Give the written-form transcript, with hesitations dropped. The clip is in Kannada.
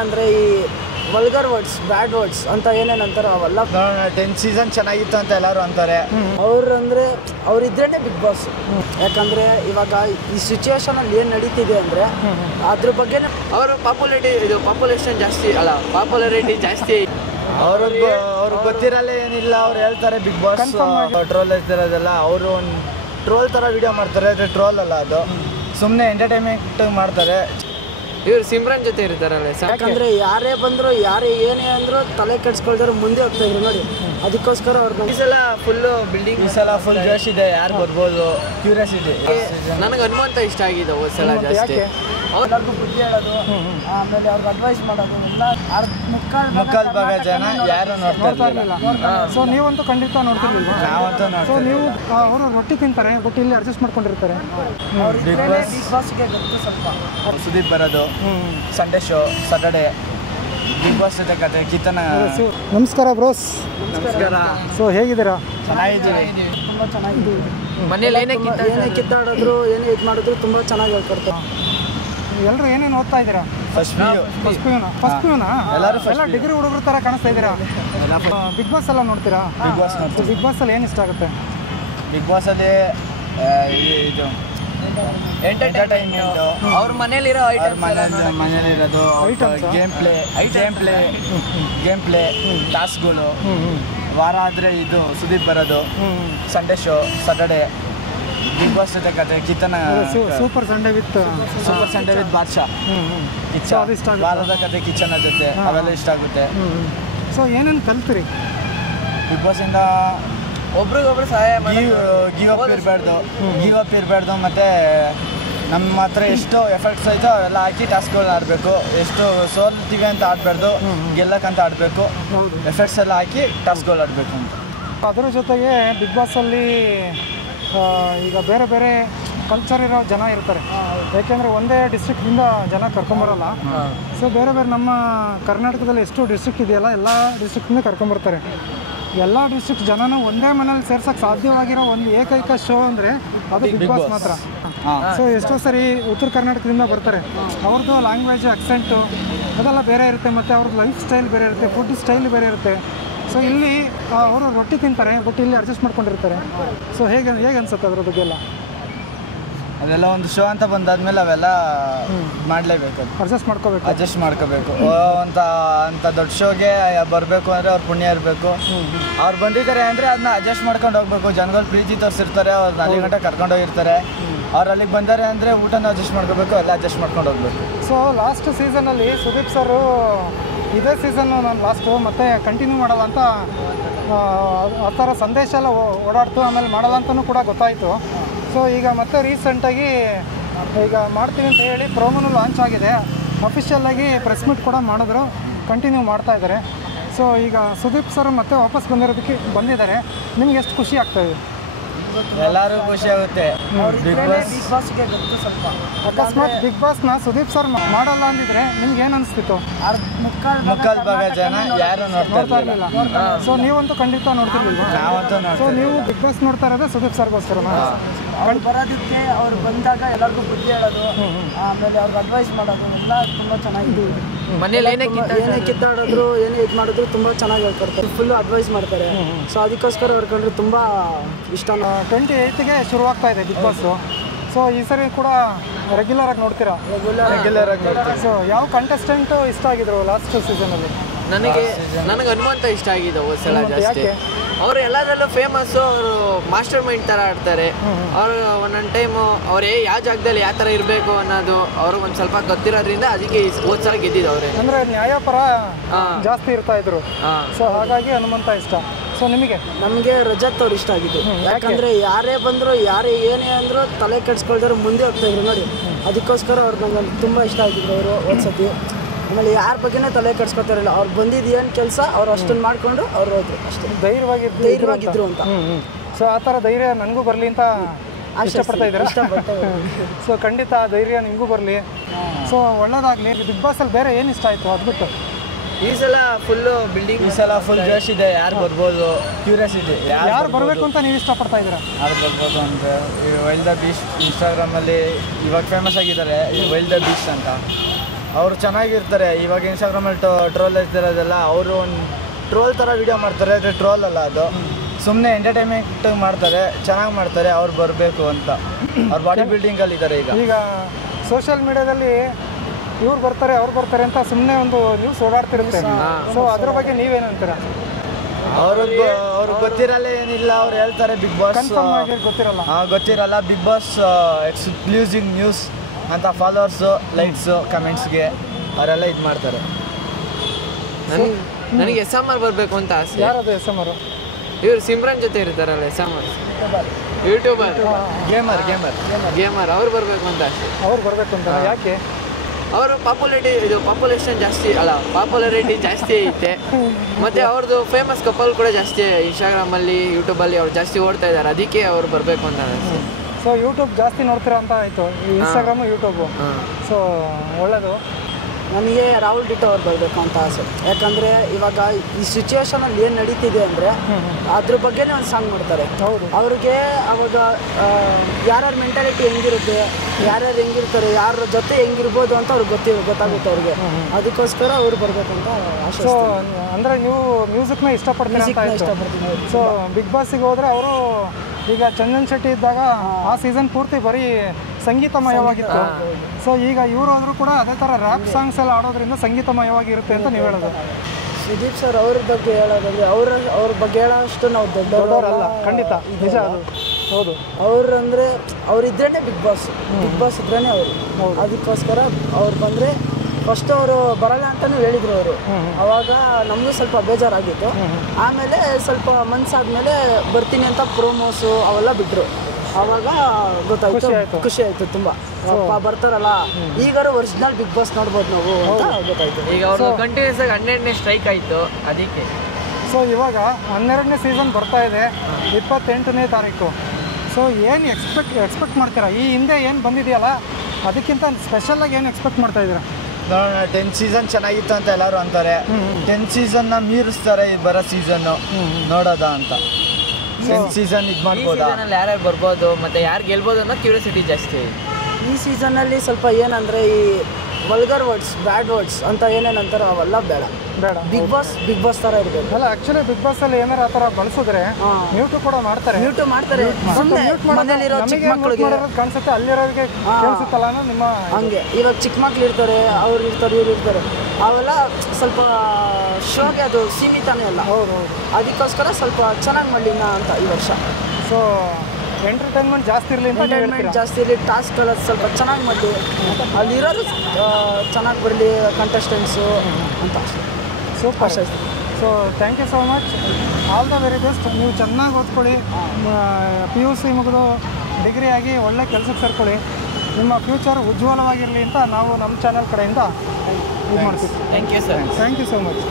ಅಂದರೆ ಈ ವಲ್ಗರ್ ವರ್ಡ್ಸ್ ಬ್ಯಾಡ್ ವರ್ಡ್ಸ್ ಅಂತ ಏನೇನಂತಾರೆ ಅವೆಲ್ಲ 10 ಸೀಸನ್ ಚೆನ್ನಾಗಿತ್ತು ಅಂತ ಎಲ್ಲರೂ ಅಂತಾರೆ. ಅವ್ರಂದರೆ ಅವರಿದ್ರೇ ಬಿಗ್ ಬಾಸ್. ಯಾಕಂದರೆ ಇವಾಗ ಈ ಸಿಚುವೇಶನಲ್ಲಿ ಏನು ನಡೀತಿದೆ ಅಂದರೆ ಅದ್ರ ಬಗ್ಗೆ ಅವರ ಪಾಪ್ಯುಲೇಷನ್ ಜಾಸ್ತಿ ಅಲ್ಲ, ಪಾಪ್ಯುಲಾರಿಟಿ ಜಾಸ್ತಿ. ಅವ್ರಿಗೆ ಗೊತ್ತಿರಲ್ಲ ಏನಿಲ್ಲ, ಅವ್ರು ಹೇಳ್ತಾರೆ ಬಿಗ್ ಬಾಸ್ ಟ್ರೋಲ್ ಇರ್ತಿರೋದೆಲ್ಲ. ಅವರು ಒಂದು ಟ್ರೋಲ್ ಥರ ವಿಡಿಯೋ ಮಾಡ್ತಾರೆ, ಅದು ಟ್ರೋಲ್ ಅಲ್ಲ, ಅದು ಸುಮ್ಮನೆ ಎಂಟರ್ಟೈನ್ಮೆಂಟ್ ಮಾಡ್ತಾರೆ. ಇವ್ರು ಸಿಮ್ರನ್ ಜೊತೆ ಇರ್ತಾರಲ್ಲ, ಯಾಕಂದರೆ ಯಾರೇ ಬಂದರೂ ಯಾರೇ ಏನೇ ಅಂದರೂ ತಲೆ ಕೆಡ್ಸ್ಕೊಳ್ತಾರೆ ಮುಂದೆ ಹೋಗ್ತಾ ಇದ್ರು ನೋಡಿ. ಅದಕ್ಕೋಸ್ಕರ ಅವ್ರು ಈ ಸಲ ಫುಲ್ಲು ಬಿಲ್ಡಿಂಗ್, ಈ ಸಲ ಫುಲ್ ಜೋಶ್ ಇದೆ, ಯಾರು ಬರ್ಬೋದು ಕ್ಯೂರಿಯಾಸಿಟಿ. ನನಗೆ ಹನುಮಂತ ಇಷ್ಟ ಆಗಿದೆ ಹೋದ ಸಲ ಜಾಸ್ತಿ. ಎಲ್ಲರಿಗೂ ಬುದ್ಧಿ ಹೇಳೋದು, ಆಮೇಲೆ ಅವ್ರಿಗೆ ಅಡ್ವೈಸ್ ಮಾಡೋದು ಎಲ್ಲ ಮುಕ್ಕಾಲ್ ಭಾಗ ಜನ ಯಾರು ನೋಡ್ತಾ ಇರಲಿಲ್ಲ. ಸೊ ನೀವಂತೂ ಖಂಡಿತ ನೋಡ್ತಿರ್ಲಿಲ್ವಾ? ನಾವಂತೂ ಸೊ ನೀವು ಅವರು ರೊಟ್ಟಿ ತಿಂತಾರೆ ಬಟ್ ಇಲ್ಲಿ ಅಡ್ಜಸ್ಟ್ ಮಾಡ್ಕೊಂಡಿರ್ತಾರೆ. ಬಿಗ್ ಬಾಸ್ಗೆ ಗೊತ್ತು ಸ್ವಲ್ಪ. ಸುದೀಪ್ ಬರೋದು, Sunday show, Saturday Bigg Boss ಜೊತೆ ಕತೆ ಕಿತ್ತನ. ನಮಸ್ಕಾರ ಬ್ರೋಸ್. ನಮಸ್ಕಾರ. ಸೊ ಹೇಗಿದ್ದೀರಾ? ಚೆನ್ನಾಗಿದ್ದೀವಿ. ತುಂಬ ಚೆನ್ನಾಗಿದ್ದೀವಿ. ಮನೇಲಿ ಏನೇ ಕಿತ್ತಾಡಿದ್ರು ಏನೇ ಇದು ಮಾಡಿದ್ರು ತುಂಬ ಚೆನ್ನಾಗಿ ಹೇಳ್ಕೊಡ್ತಾರೆ. ಎಲ್ಲರೂ ಏನೇನು ಓದ್ತಾ ಇದ್ದೀರಾ? ಫಸ್ಟ್ ವ್ಯೂ ಫಸ್ಟ್ ಪ್ಯೂನಾ ಎಲ್ಲರೂ ಎಲ್ಲ ಡಿಗ್ರಿ ಹುಡುಗರ ಥರ ಕಾಣಿಸ್ತಾ ಇದ್ದೀರಾ. ಬಿಗ್ ಬಾಸ್ ಎಲ್ಲ ನೋಡ್ತೀರಾ? ಬಿಗ್ ಬಾಸ್ ನೋಡ್ತೀವಿ. ಬಿಗ್ ಬಾಸ್ ಅಲ್ಲಿ ಏನು ಇಷ್ಟ ಆಗುತ್ತೆ? ಬಿಗ್ ಬಾಸ್ ಅಲ್ಲಿ ಇದು ಎಂಟರ್ಟೈನ್ಮೆಂಟ್, ಅವ್ರ ಮನೇಲಿರೋ ಮನೇಲಿರೋದು ಗೇಮ್ ಪ್ಲೇ ಟಾಸ್ಕ್ಗಳು. ವಾರ ಆದರೆ ಇದು ಸುದೀಪ್ ಬರೋದು, Sunday show, Saturday Bigg Boss ಜೊತೆ ಕತೆ ಕಿತ್ತನ. Super Sunday with Badshah, Kichcha, ಅದು ಇಷ್ಟ ಆಗುತ್ತೆ. ವಾರದ ಕತೆ ಕಿಚ್ಚನ ಜೊತೆ, ಅವೆಲ್ಲ ಇಷ್ಟ ಆಗುತ್ತೆ. ಸೊ ಏನೇನು ಕಲ್ತೀರಿ ಬಿಗ್ ಬಾಸ್ ಇಂದ? ಒಬ್ರಿಗೊಬ್ರು ಸಹಾಯ ಗಿವ್ ಅಪ್ ಇರಬಾರ್ದು. ಮತ್ತು ನಮ್ಮ ಹತ್ರ ಎಷ್ಟು ಎಫರ್ಟ್ಸ್ ಆಯಿತು ಅವೆಲ್ಲ ಹಾಕಿ ಟಾಸ್ಕ್ಗಳನ್ನ ಆಡಬೇಕು. ಎಷ್ಟು ಸೋಲ್ತೀವಿ ಅಂತ ಆಡಬಾರ್ದು, ಗೆಲ್ಲಕ್ಕಂತ ಆಡಬೇಕು. ಎಫರ್ಟ್ಸ್ ಎಲ್ಲ ಹಾಕಿ ಟಾಸ್ಕ್ಗಳು ಆಡಬೇಕು ಅಂತ. ಅದರ ಜೊತೆಗೆ ಬಿಗ್ ಬಾಸಲ್ಲಿ ಈಗ ಬೇರೆ ಬೇರೆ ಕಲ್ಚರ್ ಇರೋ ಜನ ಇರ್ತಾರೆ. ಯಾಕೆಂದರೆ ಒಂದೇ ಡಿಸ್ಟ್ರಿಕ್ಟಿಂದ ಜನ ಕರ್ಕೊಂಬರಲ್ಲ. ಸೊ ಬೇರೆ ಬೇರೆ ನಮ್ಮ ಕರ್ನಾಟಕದಲ್ಲಿ ಎಷ್ಟು ಡಿಸ್ಟ್ರಿಕ್ಟ್ ಇದೆಯಲ್ಲ, ಎಲ್ಲ ಡಿಸ್ಟ್ರಿಕ್ಟಿಂದ ಕರ್ಕೊಂಬರ್ತಾರೆ. ಎಲ್ಲ ಡಿಸ್ಟ್ರಿಕ್ಟ್ ಜನನ ಒಂದೇ ಮನೇಲಿ ಸೇರ್ಸೋಕ್ಕೆ ಸಾಧ್ಯವಾಗಿರೋ ಒಂದು ಏಕೈಕ ಶೋ ಅಂದರೆ ಅದು ಬಿಗ್ ಬಾಸ್ ಮಾತ್ರ. ಸೊ ಎಷ್ಟೋ ಸರಿ ಉತ್ತರ ಕರ್ನಾಟಕದಿಂದ ಬರ್ತಾರೆ, ಅವ್ರದ್ದು ಲ್ಯಾಂಗ್ವೇಜ್ ಅಕ್ಸೆಂಟು ಅದೆಲ್ಲ ಬೇರೆ ಇರುತ್ತೆ, ಮತ್ತು ಅವ್ರದ್ದು ಲೈಫ್ ಸ್ಟೈಲ್ ಬೇರೆ ಇರುತ್ತೆ, ಫುಡ್ ಸ್ಟೈಲ್ ಬೇರೆ ಇರುತ್ತೆ. ಸೊ ಇಲ್ಲಿ ಅವರು ರೊಟ್ಟಿ ತಿಂತಾರೆ ಬಟ್ ಇಲ್ಲಿ ಅಡ್ಜಸ್ಟ್ ಮಾಡ್ಕೊಂಡಿರ್ತಾರೆ. ಸೊ ಹೇಗೆ ಅನ್ಸುತ್ತೆ ಅದ್ರ ಬಗ್ಗೆ ಎಲ್ಲ? ಅದೆಲ್ಲ ಒಂದು ಶೋ ಅಂತ ಬಂದಾದ್ಮೇಲೆ ಅವೆಲ್ಲ ಮಾಡಲೇಬೇಕು, ಅಡ್ಜಸ್ಟ್ ಮಾಡ್ಕೋಬೇಕು. ಅಂತ ದೊಡ್ಡ ಶೋಗೆ ಬರಬೇಕು ಅಂದರೆ ಅವ್ರು ಪುಣ್ಯ ಇರಬೇಕು. ಅವ್ರು ಬಂದಿದ್ದಾರೆ ಅಂದರೆ ಅದನ್ನ ಅಡ್ಜಸ್ಟ್ ಮಾಡ್ಕೊಂಡು ಹೋಗ್ಬೇಕು. ಜನಗಳು ಪ್ರೀತಿ ತೋರಿಸಿರ್ತಾರೆ, ಅವ್ರನ್ನ ಅಲ್ಲಿ ಗಂಟೆ ಕರ್ಕೊಂಡು ಹೋಗಿರ್ತಾರೆ. ಅವ್ರು ಅಲ್ಲಿಗೆ ಬಂದರೆ ಅಂದರೆ ಊಟನ ಅಡ್ಜಸ್ಟ್ ಮಾಡ್ಕೋಬೇಕು, ಎಲ್ಲ ಅಡ್ಜಸ್ಟ್ ಮಾಡ್ಕೊಂಡು ಹೋಗ್ಬೇಕು. ಸೊ ಲಾಸ್ಟ್ ಸೀಸನಲ್ಲಿ ಸುದೀಪ್ ಸರು ಇದೇ ಸೀಸನ್ನು ನಾನು ಲಾಸ್ಟು ಮತ್ತೆ ಕಂಟಿನ್ಯೂ ಮಾಡಲ್ಲ ಅಂತ ಆ ಥರ ಸಂದೇಶ ಎಲ್ಲ ಓಡಾಡ್ತು. ಆಮೇಲೆ ಮಾಡಲ್ಲ ಅಂತಲೂ ಕೂಡ ಗೊತ್ತಾಯಿತು. ಸೊ ಈಗ ಮತ್ತೆ ರೀಸೆಂಟಾಗಿ ಈಗ ಮಾಡ್ತೀನಿ ಅಂತ ಹೇಳಿ ಪ್ರೋಮೋನು ಲಾಂಚ್ ಆಗಿದೆ. ಅಫಿಷಿಯಲ್ಲಾಗಿ ಪ್ರೆಸ್ ಮೀಟ್ ಕೂಡ ಮಾಡಿದ್ರು, ಕಂಟಿನ್ಯೂ ಮಾಡ್ತಾ ಇದ್ದಾರೆ. ಸೊ ಈಗ ಸುದೀಪ್ ಸರ್ ಮತ್ತೆ ವಾಪಸ್ ಬಂದಿದ್ದಾರೆ. ನಿಮ್ಗೆ ಎಷ್ಟು ಖುಷಿ ಆಗ್ತಾಯಿದೆ? ಎಲ್ಲರೂ ಖುಷಿ ಆಗುತ್ತೆ. ಬಿಗ್ ಬಾಸ್ಗೆ ಗೊತ್ತು ಸ್ವಲ್ಪ. ಅಕಸ್ಮಾತ್ ಬಿಗ್ ಬಾಸ್ನ ಸುದೀಪ್ ಸರ್ ಮಾಡಲ್ಲ ಅಂದಿದ್ರೆ ನಿಮ್ಗೆ ಏನು ಅನಿಸ್ತಿತ್ತು? ಮುಕ್ಕಾಲ್ ಭಾಗ ಜನ ಯಾರು ನೋಡ್ತಾ ಇರಲಿಲ್ಲ. ಸೊ ನೀವಂತೂ ಖಂಡಿತ ನೋಡ್ತಿರ್ಲಿಲ್ವಾ? ನಾವಂತೂ ಸೊ ನೀವು ಬಿಗ್ ಬಾಸ್ ನೋಡ್ತಾ ಇರೋದೇ ಸುದೀಪ್ ಸರ್ಗೋಸ್ಕರ. ಅವ್ರು ಬರೋದಕ್ಕೆ ಅವ್ರು ಬಂದಾಗ ಎಲ್ಲರಿಗೂ ಬುದ್ಧಿ ಹೇಳೋದು, ಆಮೇಲೆ ಅವ್ರಿಗೆ ಅಡ್ವೈಸ್ ಮಾಡೋದು ಎಲ್ಲ ತುಂಬ ಚೆನ್ನಾಗಿದೆ. ಮನೇಲಿ ಏನೇ ಕಿತ್ತಾಡಿದ್ರು ಏನೇ ಇದು ಮಾಡಿದ್ರು ತುಂಬ ಚೆನ್ನಾಗಿ ಹೇಳ್ಕೊಡ್ತಾರೆ, ಫುಲ್ಲು ಅಡ್ವೈಸ್ ಮಾಡ್ತಾರೆ. ಸೊ ಅದಕ್ಕೋಸ್ಕರ ಅವ್ರು ಕಂಡ್ರೆ ತುಂಬ ಇಷ್ಟ. 28ಗೆ ಶುರುವಾಗ್ತಾ ಇದೆ ಬಿಗ್ ಬಾಸು. ಸೊ ಈ ಸರಿ ಕೂಡ ರೆಗ್ಯುಲರ್ ಆಗಿ ನೋಡ್ತೀರಾ? ರೆಗ್ಯುಲರ್ ಆಗಿ ನೋಡ್ತೀವಿ. ಸೊ ಯಾವ ಕಂಟೆಸ್ಟೆಂಟು ಇಷ್ಟ ಆಗಿದ್ರು ಲಾಸ್ಟ್ ಸೀಸನಲ್ಲಿ? ನನಗೆ ಹನುಮಂತ ಇಷ್ಟ ಆಗಿದೆ ಹೋದ ಸಲ ಜಾಸ್ತಿ. ಅವರು ಎಲ್ಲದರಲ್ಲೂ ಫೇಮಸ್ಸು. ಅವರು ಮಾಸ್ಟರ್ ಮೈಂಡ್ ಥರ ಆಡ್ತಾರೆ. ಅವರು ಒಂದೊಂದು ಟೈಮು ಅವರೇ ಯಾವ ಜಾಗದಲ್ಲಿ ಯಾವ ಥರ ಇರಬೇಕು ಅನ್ನೋದು ಅವ್ರಿಗೆ ಒಂದು ಸ್ವಲ್ಪ ಗೊತ್ತಿರೋದ್ರಿಂದ ಅದಕ್ಕೆ ಹೋದ ಸಲ ಗೆದ್ದಿದ್ದು. ಅಂದರೆ ನ್ಯಾಯಪರ ಜಾಸ್ತಿ ಇರ್ತಾ ಇದ್ರು. ಸೊ ಹಾಗಾಗಿ ಹನುಮಂತ ಇಷ್ಟ. ಸೊ ನಮಗೆ ರಜತ್ ಅವ್ರು ಇಷ್ಟ ಆಗಿದ್ದು. ಯಾಕಂದರೆ ಯಾರೇ ಬಂದರೂ ಯಾರೇ ಏನೇ ಅಂದರೂ ತಲೆ ಕೆಡ್ಸ್ಕೊಳ್ತಾರೆ ಮುಂದೆ ಹೋಗ್ತಾ ಇದ್ರು ನೋಡಿ. ಅದಕ್ಕೋಸ್ಕರ ಅವ್ರು ನಂಗೆ ತುಂಬ ಇಷ್ಟ ಆಗಿದ್ರು ಅವರು ಒಂದ್ಸತಿ. ಆಮೇಲೆ ಯಾರ ಬಗ್ಗೆನೇ ತಲೆ ಕೆಡ್ಸ್ಕೊತಾರಿಲ್ಲ. ಅವ್ರು ಬಂದಿದ್ದು ಏನು ಕೆಲಸ ಅವ್ರು ಅಷ್ಟನ್ನು ಮಾಡಿಕೊಂಡು ಅವ್ರು ಹೋದ್ರು ಅಷ್ಟೇ. ಧೈರ್ಯವಾಗಿದ್ರು ಅಂತ. ಸೊ ಆ ಥರ ಧೈರ್ಯ ನನಗೂ ಬರಲಿ ಅಂತ ಇಷ್ಟಪಡ್ತಾ ಇದ್ದಾರೆ. ಸೊ ಖಂಡಿತ ಆ ಧೈರ್ಯ ನಿಮಗೂ ಬರಲಿ. ಸೊ ಒಳ್ಳೇದಾಗಲಿ. ಬಿಗ್ ಬಾಸಲ್ಲಿ ಬೇರೆ ಏನು ಇಷ್ಟ ಆಯಿತು ಅದು ಬಿಟ್ಟು? ಈ ಸಲ ಫುಲ್ಲು ಬಿಲ್ಡಿಂಗ್, ಈ ಸಲ ಫುಲ್ ಜೋಶ್ ಇದೆ, ಯಾರು ಬರ್ಬೋದು ಕ್ಯೂರಿಯಾಸಿಟಿ. ಯಾರು ಬರಬೇಕು ಅಂತ ನೀವು ಇಷ್ಟಪಡ್ತಾ ಇದ್ದೀರಾ? ಯಾರು ಬರ್ಬೋದು ಅಂದರೆ ಈ ವೈಲ್ಡ್ ದ ಬೀಸ್ಟ್ ಇನ್ಸ್ಟಾಗ್ರಾಮಲ್ಲಿ ಇವಾಗ ಫೇಮಸ್ ಆಗಿದ್ದಾರೆ, ಈ ವೈಲ್ಡ್ ದ ಬೀಸ್ಟ್ ಅಂತ. ಅವ್ರು ಚೆನ್ನಾಗಿರ್ತಾರೆ. ಇವಾಗ ಇನ್ಸ್ಟಾಗ್ರಾಮಲ್ಲಿ ಟ್ರೋಲ್ ಇರ್ತಿರೋದೆಲ್ಲ ಅವರು ಒಂದು ಟ್ರೋಲ್ ಥರ ವೀಡಿಯೋ ಮಾಡ್ತಾರೆ, ಆದರೆ ಟ್ರೋಲ್ ಅಲ್ಲ ಅದು, ಸುಮ್ಮನೆ ಎಂಟರ್ಟೈನ್ಮೆಂಟ್ ಮಾಡ್ತಾರೆ, ಚೆನ್ನಾಗಿ ಮಾಡ್ತಾರೆ. ಅವ್ರು ಬರಬೇಕು ಅಂತ ಅವ್ರು ಬಾಡಿ ಬಿಲ್ಡಿಂಗಲ್ಲಿ ಇದ್ದಾರೆ ಈಗ ಸೋಷಿಯಲ್ ಮೀಡಿಯಾದಲ್ಲಿ ಇವ್ರು ಬರ್ತಾರೆ ಅವ್ರು ಬರ್ತಾರೆ ಅಂತ ಸುಮ್ಮನೆ ಒಂದು ನ್ಯೂಸ್ ಓಡಾಡ್ತಿರುತ್ತೆ. ಸೊ ಅದ್ರ ಬಗ್ಗೆ ನೀವೇನಂತೀರ? ಅವ್ರಿಗೆ ಗೊತ್ತಿರಲ್ಲ ಏನಿಲ್ಲ, ಅವ್ರು ಹೇಳ್ತಾರೆ ಬಿಗ್ ಬಾಸ್ ಗೊತ್ತಿರಲ್ಲ, ಬಿಗ್ ಬಾಸ್ ಎಕ್ಸ್ಕ್ಲೂಸಿವ್ ನ್ಯೂಸ್ ಅಂತ ಫಾಲೋವರ್ಸು, ಲೈಕ್ಸು, ಕಮೆಂಟ್ಸ್ಗೆ ಅವರೆಲ್ಲ ಇದು ಮಾಡ್ತಾರೆ. ನನಗೆ SMR ಬರಬೇಕು ಅಂತ ಆಸೆ. ಯಾರದು SMR? ಇವರು ಸಿಮ್ರನ್ ಜೊತೆ ಇರ್ತಾರಲ್ಲ SMR, ಯೂಟ್ಯೂಬರ್, ಗೇಮರ್ ಅವ್ರು ಬರಬೇಕು ಅಂತ ಆಸೆ. ಅವ್ರು ಬರಬೇಕು ಅಂತ ಯಾಕೆ? ಅವರು ಪಾಪ್ಯುಲಾರಿಟಿ ಜಾಸ್ತಿ ಐತೆ. ಮತ್ತೆ ಅವ್ರದ್ದು ಫೇಮಸ್ ಕಪಲ್ ಕೂಡ ಜಾಸ್ತಿ ಇನ್ಸ್ಟಾಗ್ರಾಮಲ್ಲಿ ಯೂಟ್ಯೂಬಲ್ಲಿ ಅವ್ರು ಜಾಸ್ತಿ ಓಡ್ತಾ ಇದ್ದಾರೆ, ಅದಕ್ಕೆ ಅವ್ರು ಬರಬೇಕು ಅಂತ ಅನಿಸ್ತು. ಸೊ ಯೂಟ್ಯೂಬ್ ಜಾಸ್ತಿ ನೋಡ್ತೀರಾ ಅಂತ ಆಯಿತು, ಇನ್ಸ್ಟಾಗ್ರಾಮು ಯೂಟ್ಯೂಬು. ಸೊ ಒಳ್ಳೆಯದು. ನನಗೆ ರಾಹುಲ್ ಡಿಟೋ ಅವ್ರು ಬರಬೇಕು ಅಂತ ಆಸೆ. ಯಾಕಂದರೆ ಇವಾಗ ಈ ಸಿಚುವೇಶನಲ್ಲಿ ಏನು ನಡೀತಿದೆ ಅಂದರೆ ಅದ್ರ ಬಗ್ಗೆನೇ ಒಂದು ಸಾಂಗ್ ಮಾಡ್ತಾರೆ. ಅವ್ರಿಗೆ ಅವಾಗ ಯಾರ್ಯಾರ ಮೆಂಟಾಲಿಟಿ ಹೆಂಗಿರುತ್ತೆ, ಯಾರ್ಯಾರು ಹೆಂಗಿರ್ತಾರೆ, ಯಾರ ಜೊತೆ ಹೆಂಗಿರ್ಬೋದು ಅಂತ ಅವ್ರಿಗೆ ಗೊತ್ತಾಗುತ್ತೆ ಅವ್ರಿಗೆ. ಅದಕ್ಕೋಸ್ಕರ ಅವ್ರು ಬರಬೇಕು ಅಂತ ಆಸೆ. ಸೊ ಅಂದರೆ ನೀವು ಮ್ಯೂಸಿಕ್ನ ಇಷ್ಟಪಡ್ತೀನಿ. ಸೊ ಬಿಗ್ ಬಾಸಿಗೆ ಹೋದರೆ ಅವರು ಈಗ ಚಂದನ್ ಶೆಟ್ಟಿ ಇದ್ದಾಗ ಆ ಸೀಸನ್ ಪೂರ್ತಿ ಬರೀ ಸಂಗೀತಮಯವಾಗಿತ್ತು. ಸೊ ಈಗ ಇವರು ಆದರೂ ಕೂಡ ಅದೇ ಥರ ರ್ಯಾಪ್ ಸಾಂಗ್ಸ್ ಎಲ್ಲ ಆಡೋದ್ರಿಂದ ಸಂಗೀತಮಯವಾಗಿರುತ್ತೆ ಅಂತ ನೀವು ಹೇಳೋದು. ಸುದೀಪ್ ಸರ್ ಅವ್ರ ಬಗ್ಗೆ ಹೇಳೋದಂದ್ರೆ ಅವ್ರ ಬಗ್ಗೆ ಹೇಳೋಷ್ಟು ನಾವು ದೊಡ್ಡವರಲ್ಲ. ಖಂಡಿತ ನಿಜ ಅದು. ಹೌದು, ಅವ್ರು ಅಂದರೆ ಅವ್ರಿದ್ರೇ ಬಿಗ್ ಬಾಸ್ ಇದ್ರೇ ಅವರು. ಅದಕ್ಕೋಸ್ಕರ ಅವ್ರು ಬಂದರೆ ಫಸ್ಟ್ ಅವರು ಬರಲ್ಲ ಅಂತಲೂ ಹೇಳಿದರು ಅವರು. ಆವಾಗ ನಮಗೂ ಸ್ವಲ್ಪ ಬೇಜಾರಾಗಿತ್ತು. ಆಮೇಲೆ ಸ್ವಲ್ಪ ಮನಸ್ಸಾದ್ಮೇಲೆ ಬರ್ತೀನಿ ಅಂತ ಪ್ರೋಮೋಸು ಅವೆಲ್ಲ ಬಿಟ್ಟರು. ಆವಾಗ ಗೊತ್ತಾಯ್ತು, ಖುಷಿ ಆಯಿತು ತುಂಬ. ಬರ್ತಾರಲ್ಲ ಈಗಾರು ಒರಿಜಿನಲ್ ಬಿಗ್ ಬಾಸ್ ನೋಡ್ಬೋದು ನಾವು ಅಂತ ಗೊತ್ತಾಯ್ತು. ಈಗ ಅವರು ಕಂಟಿನ್ಯೂಸ್ ಆಗಿ 12ನೇ ಸ್ಟ್ರೈಕ್ ಆಯಿತು ಅದಕ್ಕೆ. ಸೊ ಇವಾಗ 12ನೇ ಸೀಸನ್ ಬರ್ತಾ ಇದೆ 28ನೇ ತಾರೀಕು. ಸೊ ಏನು ಎಕ್ಸ್ಪೆಕ್ಟ್ ಮಾಡ್ತೀರಾ? ಈ ಹಿಂದೆ ಏನು ಬಂದಿದೆಯಲ್ಲ ಅದಕ್ಕಿಂತ ಸ್ಪೆಷಲಾಗಿ ಏನು ಎಕ್ಸ್ಪೆಕ್ಟ್ ಮಾಡ್ತಾ ಇದ್ದೀರಾ? 10 ಸೀಸನ್ ಚೆನ್ನಾಗಿತ್ತು ಅಂತ ಎಲ್ಲರೂ ಅಂತಾರೆ. 10 ಸೀಸನ್ನ ಮೀರಿಸ್ತಾರೆ ಈ ಬರೋ ಸೀಸನ್ನು ನೋಡೋದಾ ಅಂತ. 10 ಸೀಸನ್ ಇದು ಮಾಡ್ಬೋದಾ, ಯಾರ್ಯಾರು ಬರ್ಬೋದು ಮತ್ತೆ ಯಾರು ಗೆಲ್ಬೋದು ಅನ್ನೋ ಕ್ಯೂರಿಯಾಸಿಟಿ ಜಾಸ್ತಿ. ಈ ಸೀಸನ್ನಲ್ಲಿ ಸ್ವಲ್ಪ ಏನಂದರೆ ಈ ವಲ್ಗರ್ ವರ್ಡ್ಸ್, ಬ್ಯಾಡ್ ವರ್ಡ್ಸ್ ಅಂತ ಏನೇನಂತಾರೆ ಅವೆಲ್ಲ ಬೇಡ. ಬಿಗ್ ಬಾಸ್ ಥರ ಇರಬೇಕು. ಅಲ್ಲ, ಆ್ಯಕ್ಚುಲಿ ಬಿಗ್ ಬಾಸಲ್ಲಿ ಏನಾರು ಆ ಥರ ಬಳಸಿದ್ರೆ ಮ್ಯೂಟು ಕೂಡ ಮಾಡ್ತಾರೆ. ಮನೇಲಿರೋ ಚಿಕ್ಕ ಮಕ್ಕಳಿಗೆ ಕಾಣಿಸುತ್ತೆ, ಅಲ್ಲಿರೋರಿಗೆ ಕೇಳಿಸುತ್ತಲ್ಲ ನಿಮ್ಮ ಹಂಗೆ. ಇವಾಗ ಚಿಕ್ಕ ಮಕ್ಳು ಇರ್ತಾರೆ, ಅವ್ರು ಇರ್ತಾರೆ, ಇವ್ರು ಇರ್ತಾರೆ, ಅವೆಲ್ಲ ಸ್ವಲ್ಪ ಶೋಗೆ ಅದು ಸೀಮಿತನೇ ಅಲ್ಲ. ಅದಕ್ಕೋಸ್ಕರ ಸ್ವಲ್ಪ ಚೆನ್ನಾಗಿ ಮಾಡಲಿಲ್ಲ ಅಂತ ಈ ವರ್ಷ. ಸೊ ಎಂಟರ್ಟೈನ್ಮೆಂಟ್ ಜಾಸ್ತಿ ಇರಲಿ ಅಂತ ಜಾಸ್ತಿ ಇರಲಿ, ಟಾಸ್ಕ್ಗಳು ಸ್ವಲ್ಪ ಚೆನ್ನಾಗಿ ಮಾಡಿ, ಅಲ್ಲಿರೋರು ಚೆನ್ನಾಗಿ ಬರಲಿ ಕಂಟೆಸ್ಟೆಂಟ್ಸು ಅಂತ super. So thank you so much, all the very best. ನೀವು ಚೆನ್ನಾಗಿ ಓದ್ಕೊಳ್ಳಿ, PUC ಮುಗಿದು ಡಿಗ್ರಿ ಆಗಿ ಒಳ್ಳೆ ಕೆಲಸಕ್ಕೆ ಸೇರ್ಕೊಳ್ಳಿ, ನಿಮ್ಮ ಫ್ಯೂಚರ್ ಉಜ್ವಲವಾಗಿರಲಿ ಅಂತ ನಾವು ನಮ್ಮ ಚಾನಲ್ ಕಡೆಯಿಂದ ಇದು ಮಾಡ್ತೀವಿ. Thank you sir. Thank you so much.